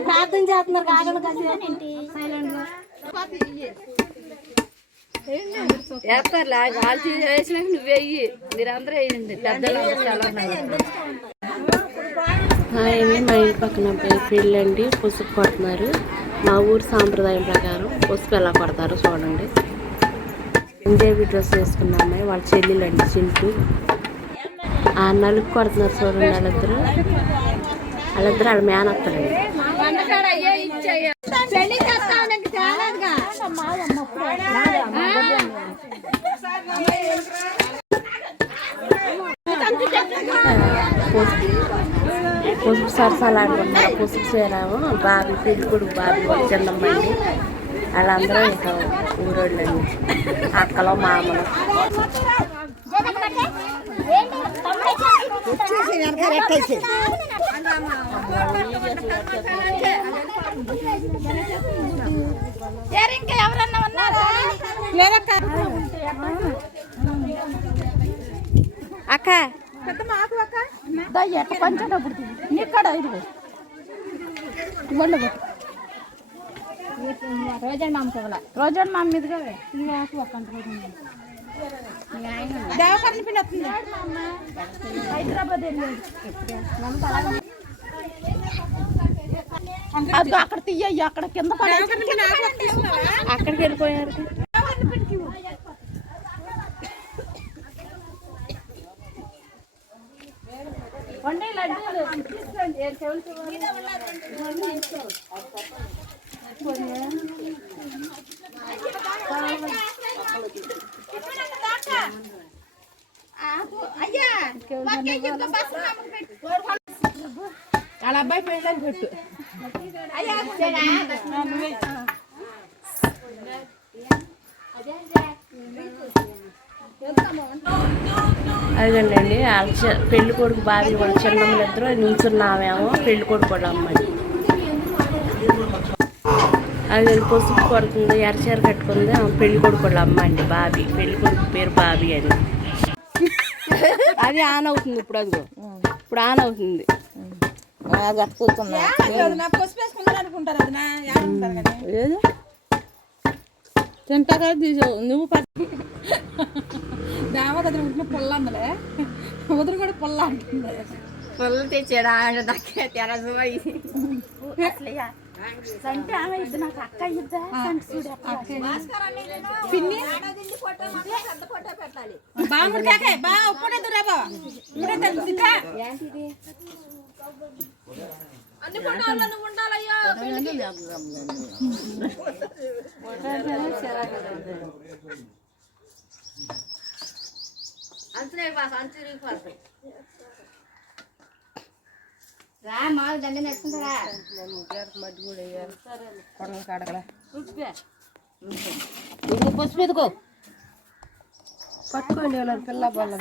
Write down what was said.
ప్రార్థన చేస్తున్నారు కాగల సైలెంట్ వేస్తారులే వాళ్ళు వేసినాక నువ్వు వేయి మీరందరూ వేయండి పెద్దలు చాలా అండి మా ఇంటి పక్కన పెళ్ళి అండి పసుపు కొడుతున్నారు మా ఊరు సాంప్రదాయం ప్రకారం పసుపు ఎలా కొడతారో చూడండి ఇంజేబీ డ్రెస్ వేసుకున్న అమ్మాయి వాళ్ళ చెల్లెలండి చింటూ ఆ నలుగు కొడుతున్నారు చూడండి వాళ్ళిద్దరు వాళ్ళ మేనత్తలండి పసుపు సరసాలాడుకుంటారు పసుపు చేరాము బాబీ పెళ్లి కొడుకు బాబీ చిన్నమ్మాయి వాళ్ళందరూ ఇంకా ఊరోళ్ళండి అక్కలు మామలు ఇంకా ఎవరన్నా ఉన్నారా అక్క ఎట్లా పంచేటప్పుడు నీక్కడ ఇదిగో రోజా మామ కవల రోజా మామ మీదుగా దేవకరణ పిన్ వస్తుంది హైదరాబాద్ అది అక్కడ తీయ్యి అక్కడ కింద పడే అక్కడికి వెళ్ళిపోయారు వాళ్ళ అబ్బాయి పెళ్ళని పెట్టు అదండి వాళ్ళ పెళ్లి కొడుకు బాబీ వాళ్ళ చిన్నమ్మలు ఇద్దరు నిల్చున్నామేమో పెళ్లి కొడుకు కూడా అమ్మాయి అది పసుపు కొడుతుంది ఎరచీర కట్టుకుంది పెళ్లి కొడుకు వాళ్ళ అమ్మ అండి బాబీ పెళ్లి కొడుకు పేరు బాబీ అని అది ఆన్ అవుతుంది ఇప్పుడు అదిగో ఇప్పుడు ఆన్ అవుతుంది తింటాగా నువ్వు దామ కదా ఉంటున్న పొల్ల అందలే వదురు కూడా పొల్ల అంటుంది పొల్లు తెచ్చాడు ఆమె దక్కే తెరసు సంటే ఆమె ఇద్దు నాకు అక్క ఇద్దా పిన్ని బాగుంటాకే బాగా ఒప్పుడే దురాబా ఇప్పుడే తెలుసుగా అన్ని ఫోటోల్లో నువ్వు ఉండాలయ్యా అంతనే పాస్ అంతనే పాస్ రా మాకు దండ నేర్చుకుంటారా మట్టి కూడా వేయాలి కొడలు కాడగల పసుపు ఎదుకో పట్టుకోండి వాళ్ళ పిల్ల బాగా